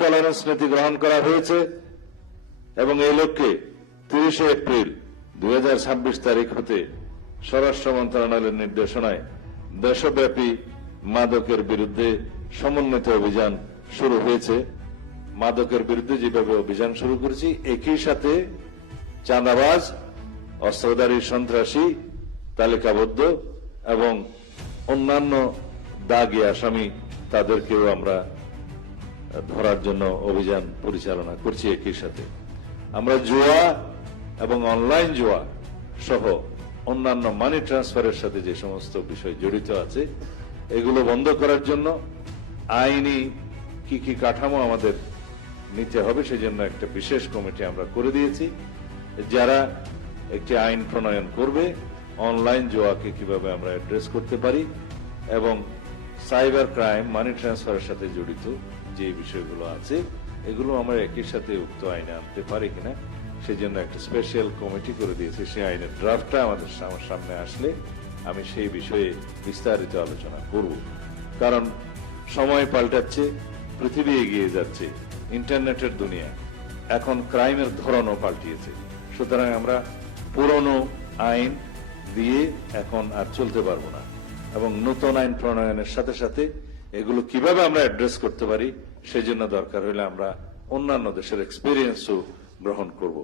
Tolerance নীতি গ্রহণ করা হয়েছে এবং এই লক্ষ্যে 30 এপ্রিল 2026 তারিখ হতে স্বরাষ্ট্র মন্ত্রণালয়ের নির্দেশনায় দেশব্যাপী মাদকের বিরুদ্ধে সমন্বিত অভিযান শুরু হয়েছে। মাদকের বিরুদ্ধে যেভাবে অভিযান শুরু করেছি, একই সাথে চাঁদাবাজ, অস্ত্রধারী সন্ত্রাসী, তালিকাবদ্ধ এবং অন্যান্য দাগী আসামি তাদেরকেও আমরা ধরার জন্য অভিযান পরিচালনা করছি। একই সাথে আমরা জুয়া এবং অনলাইন জুয়া সহ অন্যান্য মানি ট্রান্সফারের সাথে যে সমস্ত বিষয় জড়িত আছে এগুলো বন্ধ করার জন্য আইনি কি কাঠামো আমাদের নিতে হবে সেজন্য একটা বিশেষ কমিটি আমরা করে দিয়েছি, যারা একটি আইন প্রণয়ন করবে অনলাইন জুয়াকে কিভাবে আমরা অ্যাড্রেস করতে পারি এবং সাইবার ক্রাইম, মানি ট্রান্সফারের সাথে জড়িত যে বিষয়গুলো আছে এগুলো আমরা একই সাথে উক্ত আইনে আনতে পারি কিনা সেজন্য একটা স্পেশাল কমিটি করে দিয়েছি। সেই আইনের ড্রাফটটা আমাদের সামনে আসলে আমি সেই বিষয়ে বিস্তারিত আলোচনা করব। কারণ সময় পাল্টাচ্ছে, পৃথিবী এগিয়ে যাচ্ছে, ইন্টারনেটের দুনিয়া, এখন ক্রাইমের ধরনও পাল্টিয়েছে। সুতরাং আমরা পুরনো আইন দিয়ে এখন আর চলতে পারবো না এবং নতুন আইন প্রণয়নের সাথে সাথে এগুলো কিভাবে আমরা অ্যাড্রেস করতে পারি সেজন্য দরকার হলে আমরা অন্যান্য দেশের এক্সপিরিয়েন্সও গ্রহণ করব।